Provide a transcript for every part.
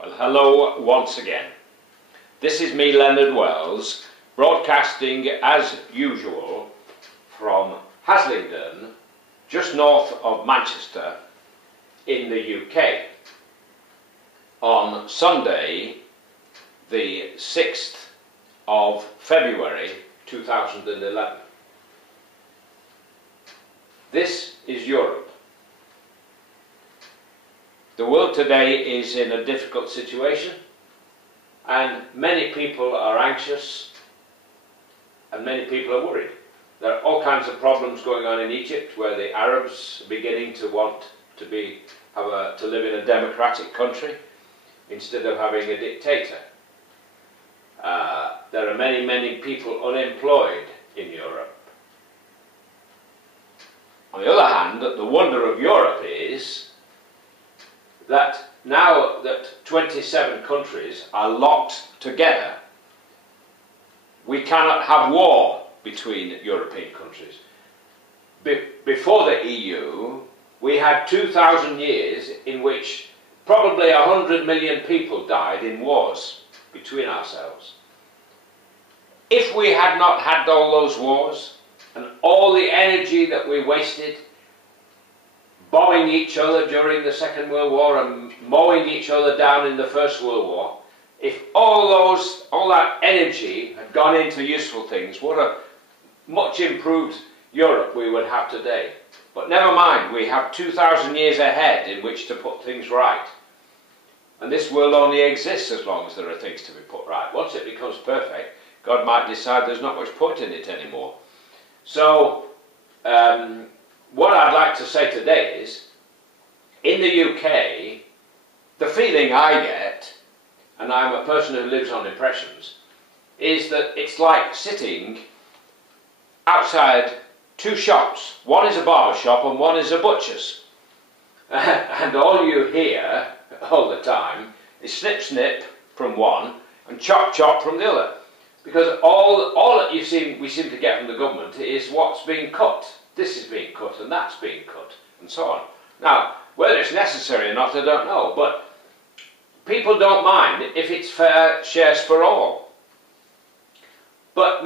Well, hello once again. This is me, Leonard Wells, broadcasting as usual from Haslingden, just north of Manchester in the UK, on Sunday, the 6th of February 2011. This is Europe. The world today is in a difficult situation, and many people are anxious and many people are worried. There are all kinds of problems going on in Egypt, where the Arabs are beginning to want to live in a democratic country instead of having a dictator. There are many people unemployed in Europe. On the other hand, the wonder of Europe is that now that 27 countries are locked together, we cannot have war between European countries. Before the EU, we had 2,000 years in which probably 100 million people died in wars between ourselves. If we had not had all those wars and all the energy that we wasted bombing each other during the Second World War and mowing each other down in the First World War, if all that energy had gone into useful things, what a much improved Europe we would have today. But never mind, we have 2,000 years ahead in which to put things right. And this world only exists as long as there are things to be put right. Once it becomes perfect, God might decide there's not much point in it anymore. So, what I'd like to say today is, in the UK, the feeling I get, and I'm a person who lives on impressions, is that it's like sitting outside two shops. One is a barber shop and one is a butcher's. And all you hear all the time is snip snip from one and chop chop from the other. Because all that we seem to get from the government is what's being cut. This is being cut and that's being cut, and so on. Now, whether it's necessary or not, I don't know, but people don't mind if it's fair shares for all. But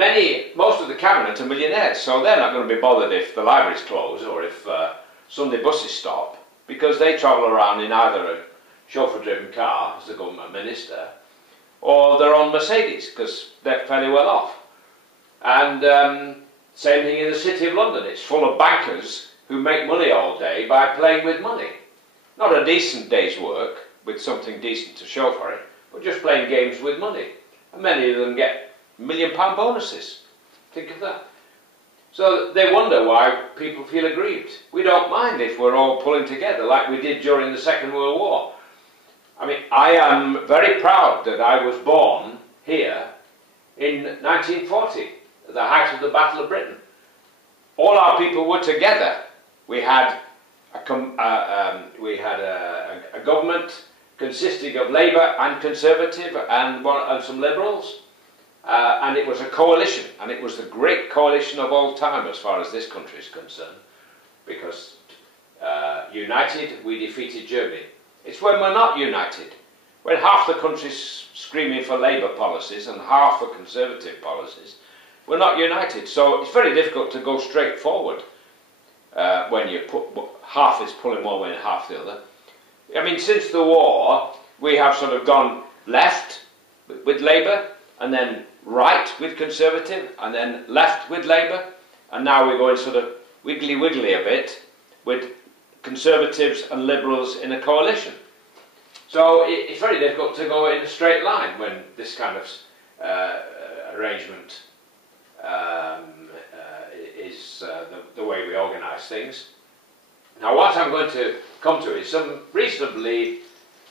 most of the cabinet are millionaires, so they're not going to be bothered if the libraries close or if Sunday buses stop, because they travel around in either a chauffeur-driven car as the government minister, or they're on Mercedes, because they're fairly well off. And same thing in the City of London. It's full of bankers who make money all day by playing with money. Not a decent day's work with something decent to show for it, but just playing games with money. And many of them get £1 million bonuses. Think of that. So they wonder why people feel aggrieved. We don't mind if we're all pulling together like we did during the Second World War. I mean, I am very proud that I was born here in 1940. At the height of the Battle of Britain. All our people were together. We had a government consisting of Labour and Conservative and some Liberals, and it was a coalition, and it was the great coalition of all time as far as this country is concerned, because united we defeated Germany. It's when we're not united, when half the country's screaming for Labour policies and half for Conservative policies, we're not united. So it's very difficult to go straight forward when half is pulling one way and half the other. I mean, since the war, we have sort of gone left with Labour, and then right with Conservative, and then left with Labour, and now we're going sort of wiggly a bit with Conservatives and Liberals in a coalition. So it's very difficult to go in a straight line when this kind of arrangement is the way we organise things. Now, what I'm going to come to is some reasonably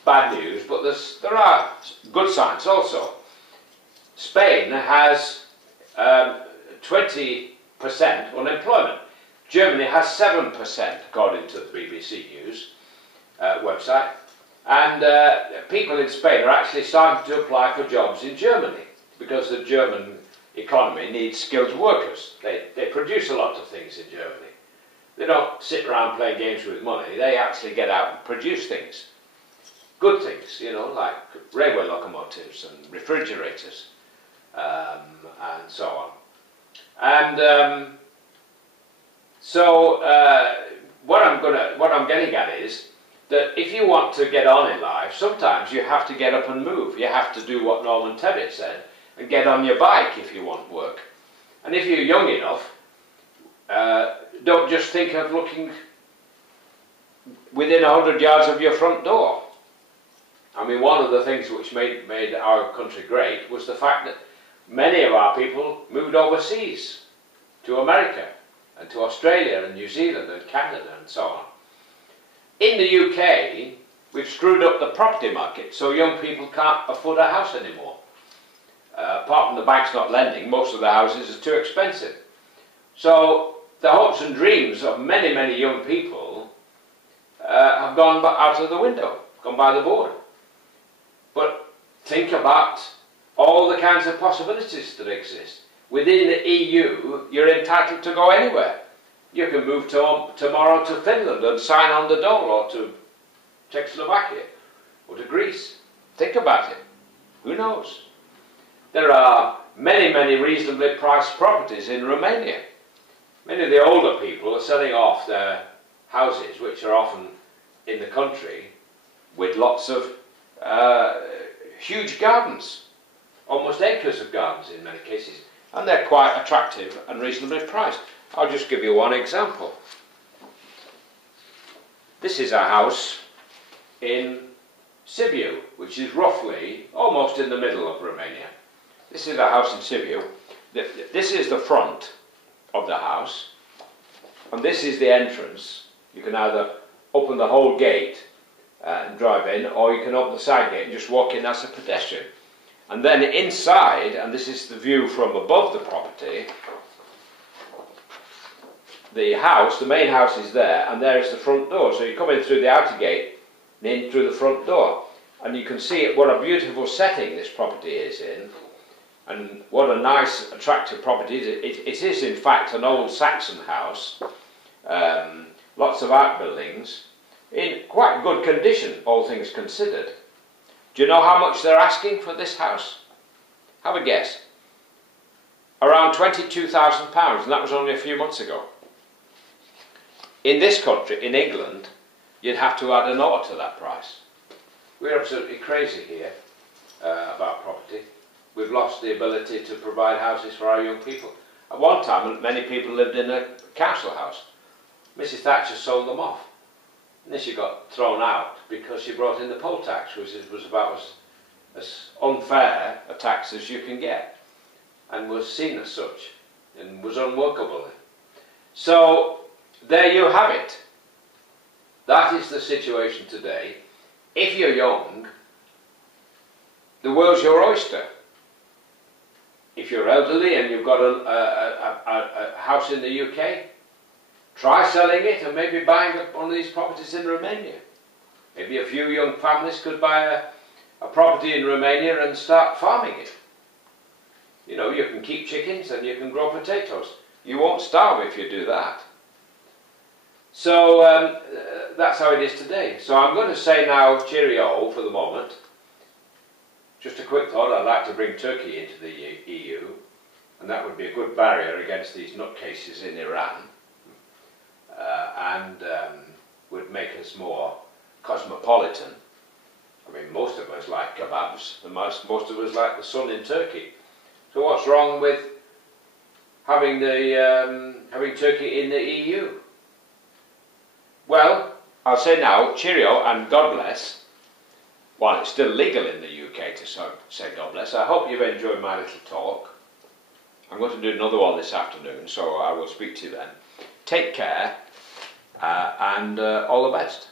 bad news, but there are good signs also. Spain has 20% unemployment. Germany has 7%, according to the BBC News website. And people in Spain are actually starting to apply for jobs in Germany, because the German economy needs skilled workers. They produce a lot of things in Germany. They don't sit around playing games with money. They actually get out and produce things. good things, you know, like railway locomotives and refrigerators, and so on. And so what I'm getting at is that if you want to get on in life, sometimes you have to get up and move. You have to do what Norman Tebbit said and get on your bike if you want work. And if you're young enough, don't just think of looking within 100 yards of your front door. I mean, one of the things which made our country great was the fact that many of our people moved overseas to America and to Australia and New Zealand and Canada and so on. In the UK, we've screwed up the property market, so young people can't afford a house anymore. Apart from the banks not lending, most of the houses are too expensive. So the hopes and dreams of many, many young people have gone out of the window, gone by the board. But think about all the kinds of possibilities that exist. Within the EU, you're entitled to go anywhere. You can move tomorrow to Finland and sign on the dole, or to Czechoslovakia, or to Greece. Think about it. Who knows? There are many, many reasonably priced properties in Romania. Many of the older people are selling off their houses, which are often in the country, with lots of huge gardens, almost acres of gardens in many cases, and they're quite attractive and reasonably priced. I'll just give you one example. This is a house in Sibiu, which is roughly almost in the middle of Romania. This is a house in Sibiu. This is the front of the house, and this is the entrance. You can either open the whole gate and drive in, or you can open the side gate and just walk in as a pedestrian. And then inside, and this is the view from above the property, the house, the main house is there, and there is the front door. So you come in through the outer gate and in through the front door. And you can see what a beautiful setting this property is in, and what a nice, attractive property it is. It is, in fact, an old Saxon house, lots of outbuildings, in quite good condition, all things considered. Do you know how much they're asking for this house? Have a guess. Around £22,000, and that was only a few months ago. In this country, in England, you'd have to add an ought to that price. We're absolutely crazy here about property. We've lost the ability to provide houses for our young people. At one time, many people lived in a council house. Mrs. Thatcher sold them off. And then she got thrown out because she brought in the poll tax, which was about as unfair a tax as you can get, and was seen as such, and was unworkable. So there you have it. That is the situation today. If you're young, the world's your oyster. If you're elderly and you've got a house in the UK, try selling it and maybe buying one of these properties in Romania. Maybe a few young families could buy a property in Romania and start farming it. You know, you can keep chickens and you can grow potatoes. You won't starve if you do that. So that's how it is today. So I'm going to say now cheerio for the moment. Just a quick thought, I'd like to bring Turkey into the EU, and that would be a good barrier against these nutcases in Iran, and would make us more cosmopolitan. I mean, most of us like kebabs, and most of us like the sun in Turkey. So what's wrong with having Turkey in the EU? Well, I'll say now, cheerio and God bless. While it's still legal in the UK to say God bless, I hope you've enjoyed my little talk. I'm going to do another one this afternoon, so I will speak to you then. Take care, and all the best.